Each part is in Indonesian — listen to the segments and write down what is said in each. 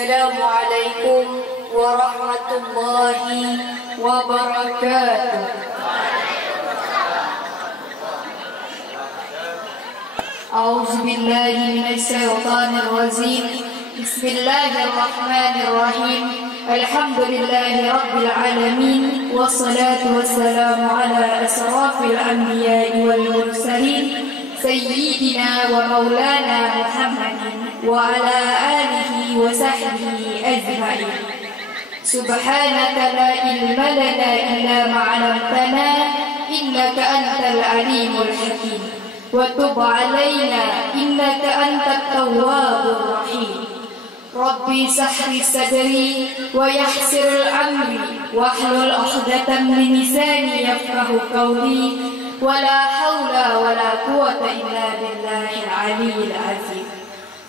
Assalamualaikum warahmatullahi wabarakatuh. A'udzu billahi minasy syaithanir rajim. Bismillahirrahmanirrahim. Alhamdulillahi rabbil alamin wassalatu wassalamu ala asrafil anbiya'i wal mursalin sayyidina wa maulana Muhammadin wa ala alihi wa sahbihi ajma'in. Subhanaka la ilma lana illa ma 'allamtana innaka antal alimul hakim wa tub 'alaina innaka antat tawwabur rahim. Rabbi sahri sadri wa yassiril amri wahlul 'uqdatam min lisani yafqahu qawli wa la haula wa la quwwata illa billahil aliyyil azim.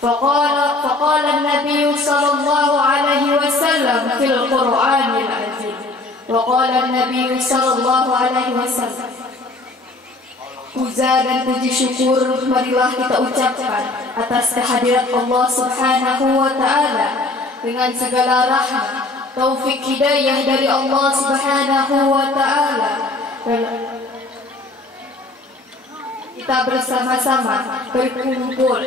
فقال النبي صلى الله عليه وسلم في القرآن العظيم وقال النبي صلى الله عليه وسلم. Puja dan puji syukur marilah kita ucapkan atas kehadirat Allah Subhanahu wa Ta'ala dengan segala rahmat, taufik hidayah dari Allah Subhanahu wa Ta'ala. Kita bersama-sama berkumpul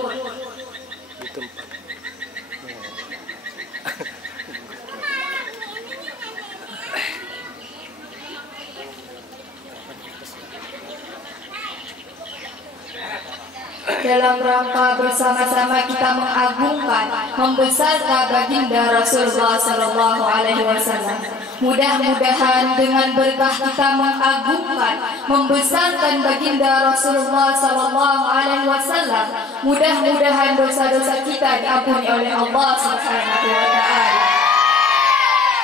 dalam rangka bersama-sama kita mengagungkan, membesarkan baginda Rasulullah Sallallahu Alaihi Wasallam. Mudah-mudahan dengan berkah kita mengagungkan, membesarkan baginda Rasulullah Sallallahu Alaihi Wasallam, mudah-mudahan dosa-dosa kita diampuni oleh Allah Subhanahu Wa Taala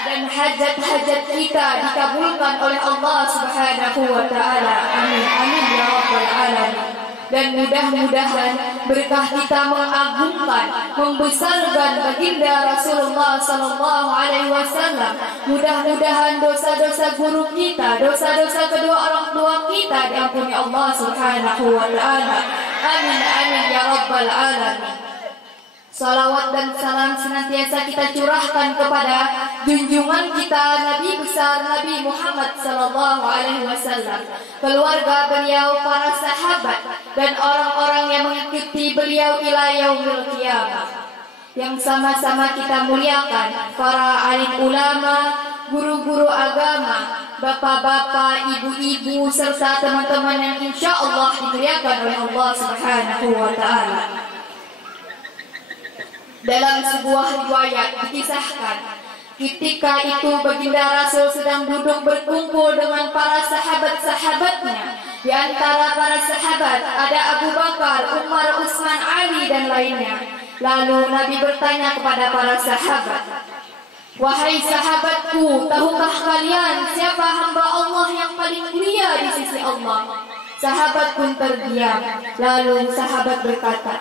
dan hajat-hajat kita dikabulkan oleh Allah Subhanahu Wa Taala. Amin amin ya rabbal alamin. Dan mudah-mudahan berkah kita mengagungkan, membesarkan baginda Rasulullah Sallallahu Alaihi Wasallam. Mudah-mudahan dosa-dosa guru kita, dosa-dosa kedua orang tua kita diampuni Allah Subhanahu Wa Taala. Amin amin ya rabbal alamin. Salawat dan salam senantiasa kita curahkan kepada junjungan kita Nabi besar Nabi Muhammad Sallallahu Alaihi Wasallam, keluarga beliau, para sahabat dan orang-orang yang mengikuti beliau ila yaumil qiyamah. Yang sama-sama kita muliakan para alim ulama, guru-guru agama, bapak-bapak, ibu-ibu serta teman-teman yang insya Allah dimuliakan oleh Allah Subhanahu Wa Taala. Dalam sebuah riwayat dikisahkan, ketika itu baginda Rasul sedang duduk berkumpul dengan para sahabat-sahabatnya. Di antara para sahabat ada Abu Bakar, Umar, Utsman, Ali dan lainnya. Lalu Nabi bertanya kepada para sahabat, "Wahai sahabatku, tahukah kalian siapa hamba Allah yang paling mulia di sisi Allah?" Sahabat pun terdiam. Lalu sahabat berkata,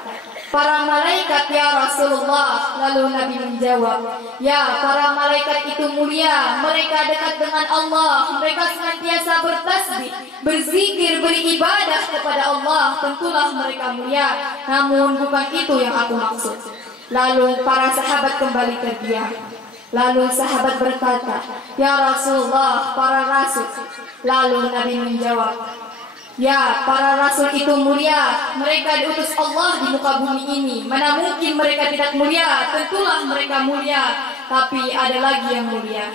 "Para malaikat ya Rasulullah." Lalu Nabi menjawab, "Ya, para malaikat itu mulia, mereka dekat dengan Allah, mereka senantiasa bertasbih, berzikir, beribadah kepada Allah, tentulah mereka mulia, namun bukan itu yang aku maksud." Lalu para sahabat kembali terdiam. Lalu sahabat berkata, "Ya Rasulullah, para rasul." Lalu Nabi menjawab, "Ya, para rasul itu mulia, mereka diutus Allah di muka bumi ini. Mana mungkin mereka tidak mulia? Tentulah mereka mulia, tapi ada lagi yang mulia."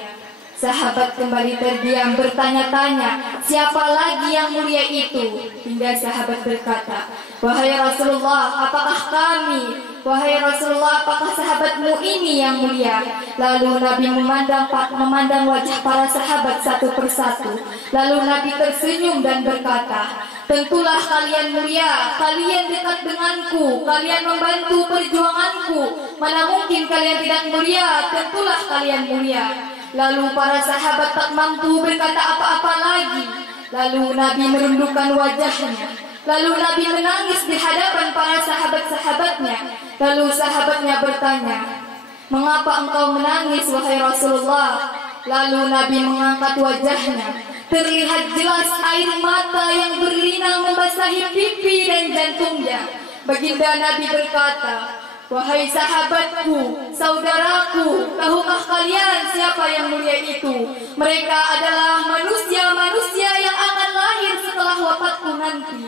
Sahabat kembali terdiam bertanya-tanya, siapa lagi yang mulia itu? Hingga sahabat berkata, "Wahai Rasulullah, apakah kami? Wahai Rasulullah, apakah sahabatmu ini yang mulia?" Lalu Nabi memandang wajah para sahabat satu persatu. Lalu Nabi tersenyum dan berkata, "Tentulah kalian mulia, kalian dekat denganku, kalian membantu perjuanganku. Mana mungkin kalian tidak mulia? Tentulah kalian mulia." Lalu para sahabat tak mampu berkata apa-apa lagi. Lalu Nabi merundukkan wajahnya. Lalu Nabi menangis di hadapan para sahabat-sahabatnya. Lalu sahabatnya bertanya, "Mengapa engkau menangis, wahai Rasulullah?" Lalu Nabi mengangkat wajahnya. Terlihat jelas air mata yang berlinang membasahi pipi dan jantungnya. Baginda Nabi berkata, Wahai sahabatku, saudaraku, tahukah kalian siapa yang mulia itu? Mereka adalah manusia-manusia yang akan lahir setelah wafatku nanti.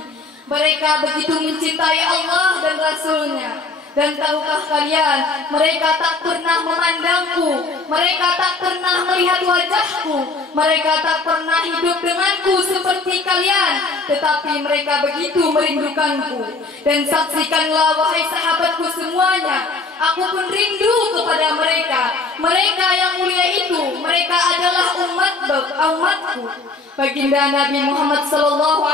Mereka begitu mencintai Allah dan Rasul-Nya. Dan tahukah kalian, mereka tak pernah memandangku, mereka tak pernah melihat wajahku, mereka tak pernah hidup denganku seperti kalian, tetapi mereka begitu merindukanku. Dan saksikanlah wahai sahabatku semuanya, aku pun rindu kepada mereka. Mereka yang mulia itu, mereka adalah umatku. Baginda Nabi Muhammad SAW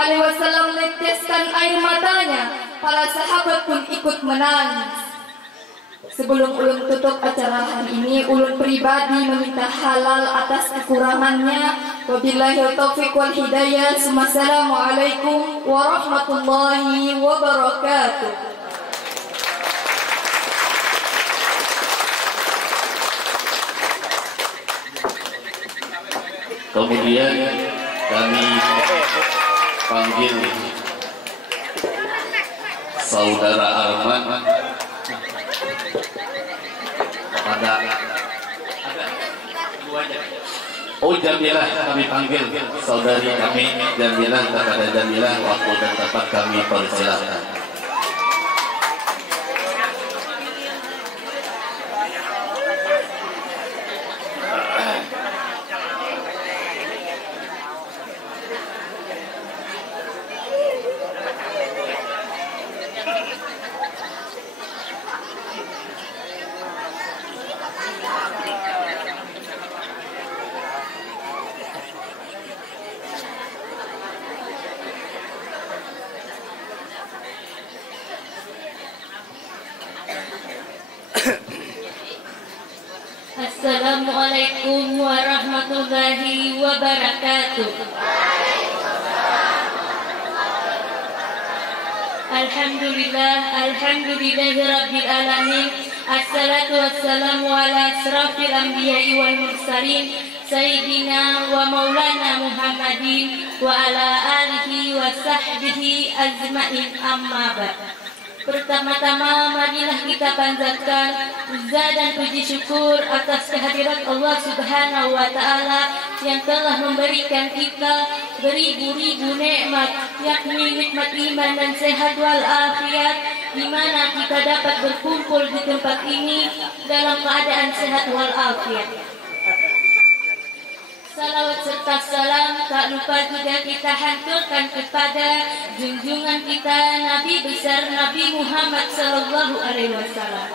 meneteskan air matanya. Para sahabat pun ikut menangis. Sebelum ulun tutup acara hari ini, ulun pribadi meminta halal atas kekurangannya. Wabillahi taufiq wal hidayah. Assalamualaikum warahmatullahi wabarakatuh. Kemudian kami panggil Saudara Arman. Jamilah, kami panggil saudari kami Jamilah. Kepada Jamilah, waktu dan tempat kami persilakan. Assalamualaikum warahmatullahi wabarakatuh. Alhamdulillahirabbil alamin. Assalatu wassalamu ala asrafil anbiya'i wal mursalin sayyidina wa maulana Muhammadin wa ala alihi wa sahbihi ajmain, amma ba'd. Pertama-tama marilah kita panjatkan puja dan puji syukur atas kehadirat Allah Subhanahu wa taala yang telah memberikan kita beribu-ribu nikmat, yakni nikmat iman dan sehat wal afiat, di mana kita dapat berkumpul di tempat ini dalam keadaan sehat wal afiat. Salawat serta salam tak lupa juga kita hanturkan kepada junjungan kita Nabi besar Nabi Muhammad sallallahu alaihi wasallam.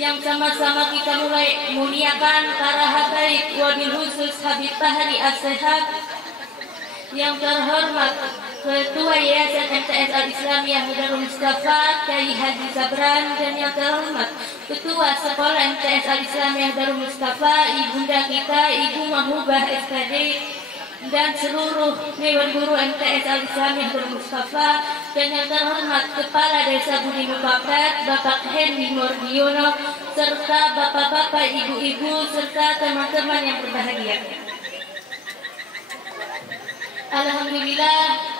Yang sama-sama kita mulai muliakan para habaib, wabil khusus Habib Bahari As-Sehab yang terhormat Ketua Yayasan MTS Al-Islamiyah Darul Mustafa Kyai Haji Zabran, dan yang terhormat Ketua Sekolah MTS Al-Islamiyah Darul Mustafa Ibunda kita Ibu Mahubah SKD, dan seluruh Dewan Guru MTS Al-Islamiyah Darul Mustafa, dan yang terhormat Kepala Desa Budi Mupakat Bapak Hendy Mordiono, serta bapak-bapak, ibu-ibu, serta teman-teman yang berbahagia. Alhamdulillah,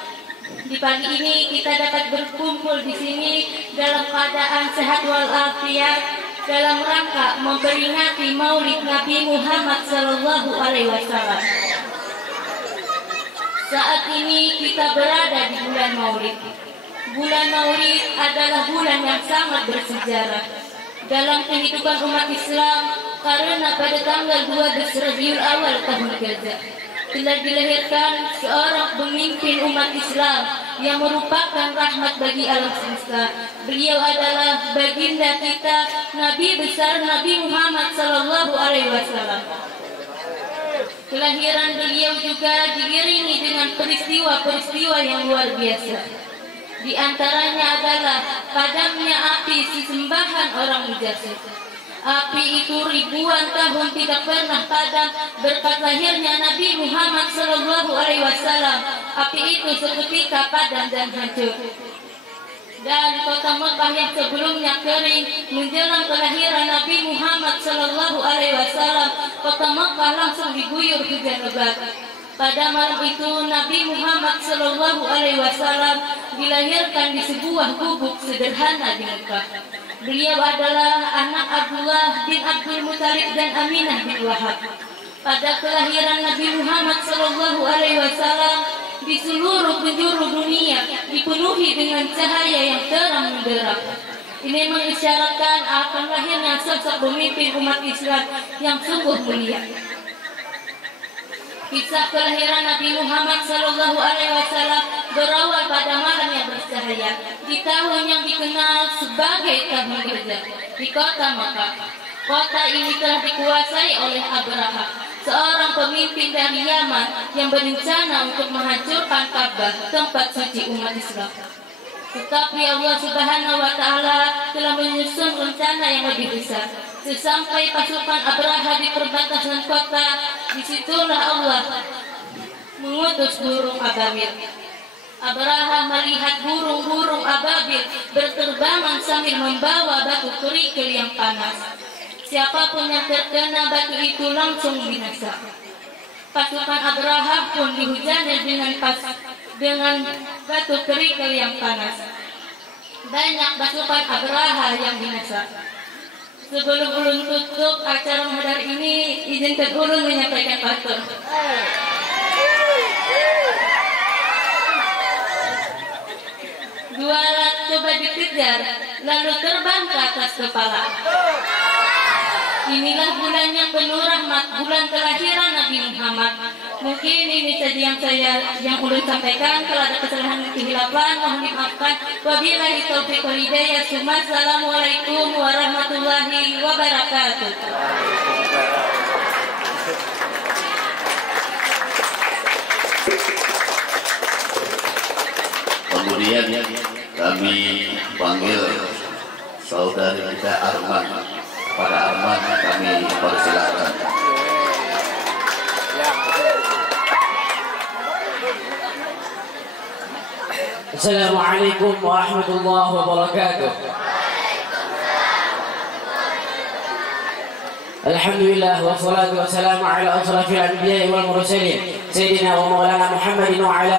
di pagi ini kita dapat berkumpul di sini dalam keadaan sehat walafiat dalam rangka memperingati Maulid Nabi Muhammad sallallahu alaihi wasallam. Saat ini kita berada di bulan Maulid. Bulan Maulid adalah bulan yang sangat bersejarah dalam kehidupan umat Islam, karena pada tanggal 12 Rabiul Awal tahun Gajah telah dilahirkan seorang pemimpin umat Islam yang merupakan rahmat bagi alam semesta. Beliau adalah baginda kita Nabi besar Nabi Muhammad sallallahu alaihi wasallam. Kelahiran beliau juga diiringi dengan peristiwa-peristiwa yang luar biasa. Di antaranya adalah padamnya api sesembahan orang mujassir. Api itu ribuan tahun tidak pernah padam berkat lahirnya Nabi Muhammad sallallahu alaihi wasallam. Api itu seketika padam dan hancur. Dan kota Mekah yang sebelumnya kering menjelang kelahiran Nabi Muhammad sallallahu alaihi wasallam, kota Mekah langsung diguyur hujan lebat. Pada malam itu Nabi Muhammad SAW dilahirkan di sebuah gubuk sederhana di Mekah. Beliau adalah anak Abdullah bin Abdul Muthalib dan Aminah bin Wahab. Pada kelahiran Nabi Muhammad SAW, di seluruh penjuru dunia dipenuhi dengan cahaya yang terang benderang. Ini mengisyaratkan akan lahirnya sosok pemimpin umat Islam yang sungguh mulia. Kisah kelahiran Nabi Muhammad SAW berawal pada malam yang bercahaya di tahun yang dikenal sebagai tahun Hijrah di kota Makkah. Kota ini telah dikuasai oleh Abraha, seorang pemimpin dari Yaman yang berencana untuk menghancurkan Ka'bah, tempat suci umat Islam. Tetapi Allah Subhanahu wa Ta'ala telah menyusun rencana yang lebih besar. Sesampai pasukan Abraha di perbatasan kota, disitulah Allah mengutus burung ababil. Abraha melihat burung-burung ababil berterbangan sambil membawa batu kerikil yang panas. Siapapun yang terkena batu itu langsung binasa. Pasukan Abraha pun dihujani dengan batu kerikil yang panas. Banyak pasukan Abraha yang binasa. Sebelum ulun tutup acara hadar ini, izinkan ulun menyampaikan patut. Dua alat coba dikejar, lalu terbang ke atas kepala. Inilah bulan yang penuh rahmat, bulan kelahiran Nabi Muhammad. Mungkin ini saja yang ulun sampaikan. Kalau ada kesalahan kehilapan, mohon dimaafkan. Wabillahi taufiq wal hidayah. Assalamualaikum warahmatullahi wabarakatuh. Kemudian kami panggil saudari kita Arman. Pada Arman kami persilakan. Assalamualaikum warahmatullahi wabarakatuh. Alhamdulillah wassalatu wassalamu ala asrafil anbiya'i wal mursalin sayyidina wa maulana Muhammadin wa ala